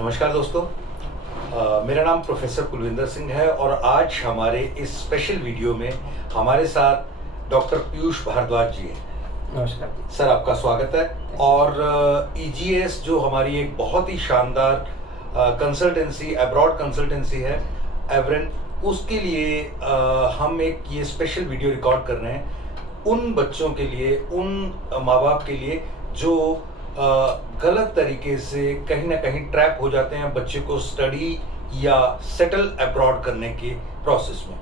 नमस्कार दोस्तों। मेरा नाम प्रोफेसर कुलविंदर सिंह है और आज हमारे इस स्पेशल वीडियो में हमारे साथ डॉक्टर पीयूष भारद्वाज जी हैं। नमस्कार सर, आपका स्वागत है। और ईजीएस जो हमारी एक बहुत ही शानदार कंसल्टेंसी, अब्रॉड कंसल्टेंसी है, एवरेन, उसके लिए हम एक ये स्पेशल वीडियो रिकॉर्ड कर रहे हैं उन बच्चों के लिए, उन माँ बाप के लिए जो गलत तरीके से कहीं ना कहीं ट्रैप हो जाते हैं बच्चे को स्टडी या सेटल अब्रॉड करने के प्रोसेस में।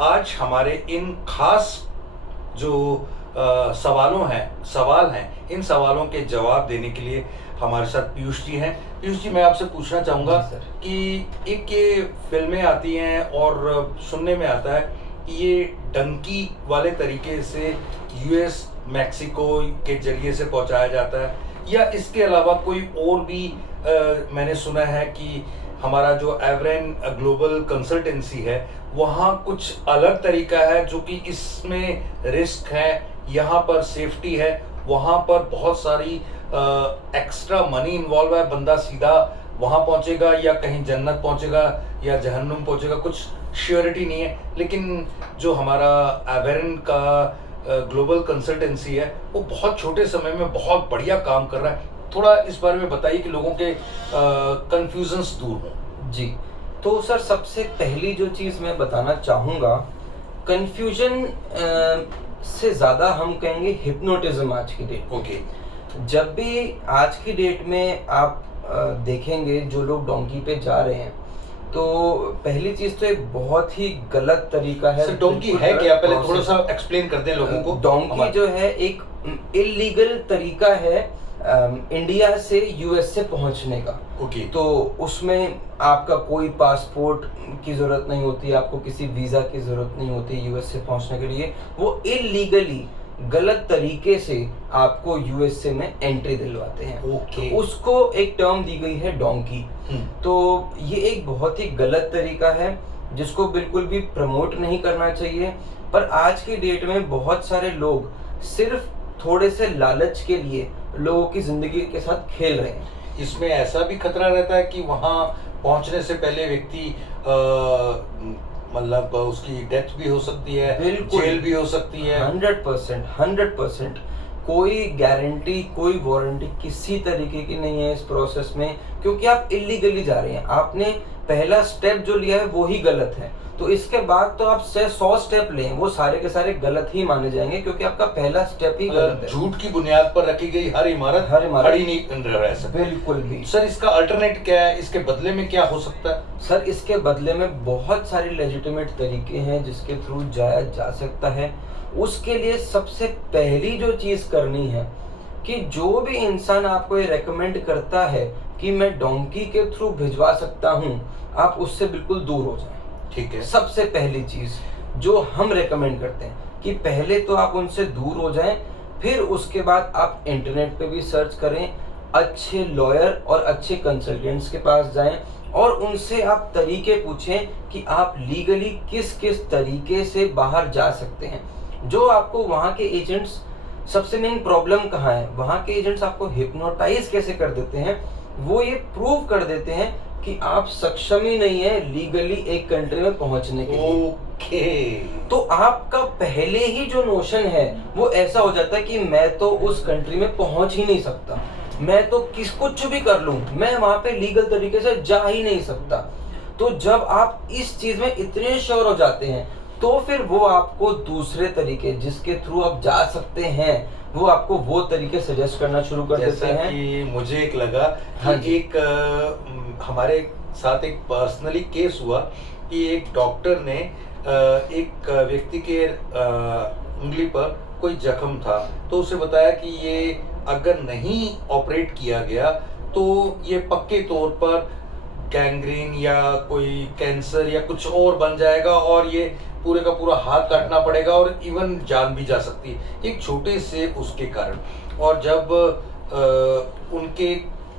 आज हमारे इन खास जो सवाल हैं, इन सवालों के जवाब देने के लिए हमारे साथ पीयूष जी हैं। पीयूष जी, मैं आपसे पूछना चाहूँगा कि एक ये फिल्में आती हैं और सुनने में आता है कि ये डंकी वाले तरीके से यूएस मैक्सिको के जरिए से पहुंचाया जाता है, या इसके अलावा कोई और भी मैंने सुना है कि हमारा जो एवरेन ग्लोबल कंसल्टेंसी है वहाँ कुछ अलग तरीका है, जो कि इसमें रिस्क है, यहाँ पर सेफ्टी है, वहाँ पर बहुत सारी एक्स्ट्रा मनी इन्वॉल्व है, बंदा सीधा वहाँ पहुँचेगा या कहीं जन्नत पहुँचेगा या जहन्नुम पहुँचेगा, कुछ श्योरिटी नहीं है। लेकिन जो हमारा एवरेन का ग्लोबल कंसल्टेंसी है वो बहुत छोटे समय में बहुत बढ़िया काम कर रहा है। थोड़ा इस बारे में बताइए कि लोगों के कंफ्यूजन्स दूर हों। जी। तो सर, सबसे पहली जो चीज़ मैं बताना चाहूँगा, कंफ्यूजन से ज़्यादा हम कहेंगे हिप्नोटिज्म आज की डेट। ओके। जब भी आज की डेट में आप देखेंगे जो लोग डोंकी पे जा रहे हैं, तो पहली चीज तो एक बहुत ही गलत तरीका है। सर, डोंकी है क्या? पहले थोड़ा सा एक्सप्लेन कर दें लोगों को। डोंकी जो है एक इलीगल तरीका है इंडिया से यूएस से पहुंचने का। ओके। तो उसमें आपका कोई पासपोर्ट की जरूरत नहीं होती, आपको किसी वीजा की जरूरत नहीं होती यूएस से पहुंचने के लिए। वो इलीगली, गलत तरीके से आपको यूएसए में एंट्री दिलवाते हैं। ओके। तो उसको एक टर्म दी गई है डोंकी। तो ये एक बहुत ही गलत तरीका है जिसको बिल्कुल भी प्रमोट नहीं करना चाहिए। पर आज की डेट में बहुत सारे लोग सिर्फ थोड़े से लालच के लिए लोगों की जिंदगी के साथ खेल रहे हैं। इसमें ऐसा भी खतरा रहता है कि वहां पहुंचने से पहले व्यक्ति मतलब उसकी डेथ भी हो सकती है, जेल भी हो सकती है। 100% कोई गारंटी, कोई वारंटी किसी तरीके की नहीं है इस प्रोसेस में, क्योंकि आप इलीगली जा रहे हैं। आपने पहला स्टेप जो लिया है वो ही गलत है, तो इसके बाद तो आप 100 स्टेप लें, वो सारे के सारे गलत ही माने जाएंगे, क्योंकि आपका पहला स्टेप ही गलत है। झूठ की बुनियाद पर रखी गई हर इमारत खड़ी नहीं रह सकती। बिल्कुल भी। सर, इसका अल्टरनेट क्या है? इसके बदले में क्या हो सकता है? सर, इसके बदले में बहुत सारे लेजिटिमेट तरीके हैं जिसके थ्रू जाया जा सकता है। उसके लिए सबसे पहली जो चीज करनी है कि जो भी इंसान आपको ये रेकमेंड करता है कि मैं डोंकी के थ्रू भिजवा सकता हूँ, आप उससे बिल्कुल दूर हो जाएं। ठीक है। सबसे पहली चीज जो हम रेकमेंड करते हैं कि पहले तो आप उनसे दूर हो जाएं, फिर उसके बाद आप इंटरनेट पे भी सर्च करें, अच्छे लॉयर और अच्छे कंसल्टेंट्स के पास जाएं और उनसे आप तरीके पूछें कि आप लीगली किस किस तरीके से बाहर जा सकते हैं। जो आपको वहाँ के एजेंट्स, सबसे मेन प्रॉब्लम कहाँ है, वहाँ के एजेंट्स आपको हिप्नोटाइज कैसे कर देते हैं, वो ये प्रूव कर देते हैं कि आप सक्षम ही नहीं है लीगली एक कंट्री में पहुंचने के लिए। ओके। तो आपका पहले ही जो नोशन है वो ऐसा हो जाता है कि मैं तो उस कंट्री में पहुंच ही नहीं सकता, मैं तो कुछ भी कर लूं, मैं वहां पे लीगल तरीके से जा ही नहीं सकता। तो जब आप इस चीज में इतने श्योर हो जाते हैं, तो फिर वो आपको दूसरे तरीके जिसके थ्रू आप जा सकते हैं, वो आपको वो तरीके सजेस्ट करना शुरू कर देते हैं। कि मुझे एक लगा कि एक हमारे साथ एक पर्सनली केस हुआ कि एक डॉक्टर ने एक व्यक्ति के उंगली पर कोई जख्म था, तो उसे बताया कि ये अगर नहीं ऑपरेट किया गया तो ये पक्के तौर पर गैंग्रीन या कोई कैंसर या कुछ और बन जाएगा और ये पूरे का पूरा हाथ काटना पड़ेगा और इवन जान भी जा सकती है एक छोटे से उसके कारण। और जब उनके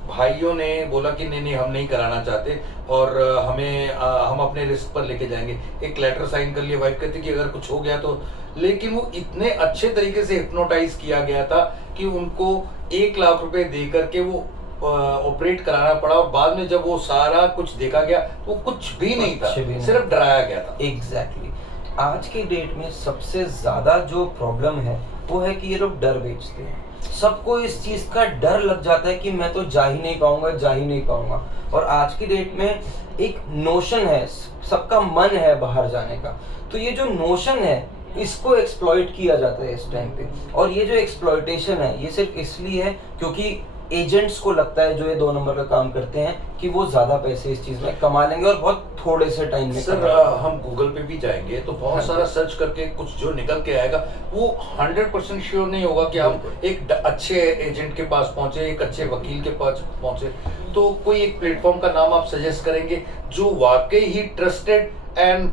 भाइयों ने बोला कि नहीं हम नहीं कराना चाहते और हम अपने रिस्क पर लेके जाएंगे, एक लेटर साइन कर लिया, वाइफ कहती कि अगर कुछ हो गया तो। लेकिन वो इतने अच्छे तरीके से हिप्नोटाइज किया गया था कि उनको 1 लाख रुपए दे करके वो ऑपरेट कराना पड़ा और बाद में जब वो सारा कुछ देखा गया तो वो कुछ भी नहीं था, सिर्फ डराया गया था। एग्जैक्टली आज की डेट में सबसे ज्यादा जो प्रॉब्लम है वो है कि ये लोग डर बेचते हैं। सबको इस चीज का डर लग जाता है कि मैं तो जा ही नहीं पाऊंगा, जा ही नहीं पाऊंगा। और आज की डेट में एक नोशन है, सबका मन है बाहर जाने का, तो ये जो नोशन है इसको एक्सप्लॉइट किया जाता है इस टाइम पे। और ये जो एक्सप्लॉइटेशन है ये सिर्फ इसलिए है क्योंकि एजेंट्स को लगता है जो ये 2 नंबर का काम करते हैं कि वो ज्यादा पैसे इस चीज में कमा लेंगे और बहुत थोड़े से टाइम में। सर हम गूगल पे भी जाएंगे तो बहुत सारा सर्च करके कुछ जो निकल के आएगा वो 100% श्योर नहीं होगा कि हम एक अच्छे एजेंट के पास पहुंचे, एक अच्छे वकील के पास पहुंचे। तो कोई एक प्लेटफॉर्म का नाम आप सजेस्ट करेंगे जो वाकई ही ट्रस्टेड एंड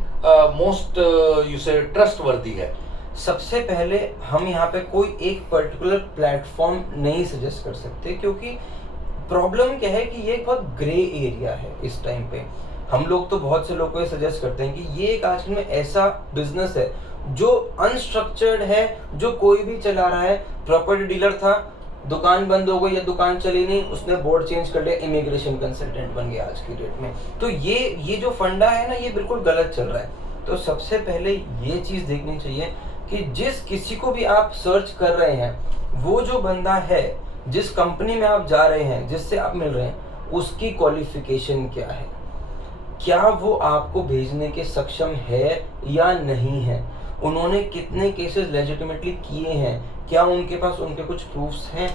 मोस्ट यू से ट्रस्टवर्दी है? सबसे पहले हम यहाँ पे कोई एक पर्टिकुलर प्लेटफॉर्म नहीं सजेस्ट कर सकते क्योंकि प्रॉब्लम क्या है कि ये एक बहुत ग्रे एरिया है इस टाइम पे। हम लोग तो बहुत से लोगों को ये सजेस्ट करते हैं कि ये एक आजकल में ऐसा बिजनेस है जो अनस्ट्रक्चर्ड है, जो कोई भी चला रहा है। प्रॉपर्टी डीलर था, दुकान बंद हो गई या दुकान चली नहीं, उसने बोर्ड चेंज कर लिया, इमिग्रेशन कंसल्टेंट बन गया आज की डेट में। तो ये जो फंडा है ना ये बिल्कुल गलत चल रहा है। तो सबसे पहले ये चीज देखनी चाहिए कि जिस किसी को भी आप सर्च कर रहे हैं वो जो बंदा है, जिस कंपनी में आप जा रहे हैं, जिससे आप मिल रहे हैं, उसकी क्वालिफिकेशन क्या है, क्या वो आपको भेजने के सक्षम है या नहीं है, उन्होंने कितने केसेस लेजिटिमेटली किए हैं, क्या उनके पास उनके कुछ प्रूफ्स हैं,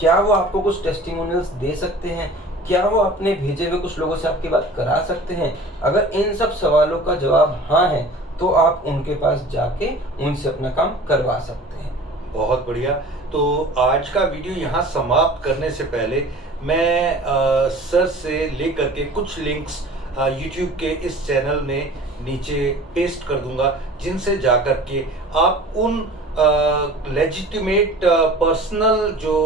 क्या वो आपको कुछ टेस्टिमोनियल्स दे सकते हैं, क्या वो अपने भेजे हुए कुछ लोगों से आपकी बात करा सकते हैं। अगर इन सब सवालों का जवाब हाँ है तो आप उनके पास जाके उनसे अपना काम करवा सकते हैं। बहुत बढ़िया। तो आज का वीडियो यहाँ समाप्त करने से पहले मैं सर से लेकर के कुछ लिंक्स यूट्यूब के इस चैनल में नीचे पेस्ट कर दूंगा जिनसे जाकर के आप उन लेजिटिमेट पर्सनल जो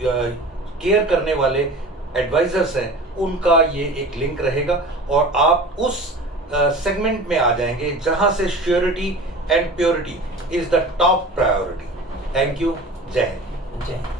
केयर करने वाले एडवाइजर्स हैं उनका ये एक लिंक रहेगा और आप उस सेगमेंट में आ जाएंगे जहां से surety and purity is the top priority. Thank you. जय हिंद। जय हिंद।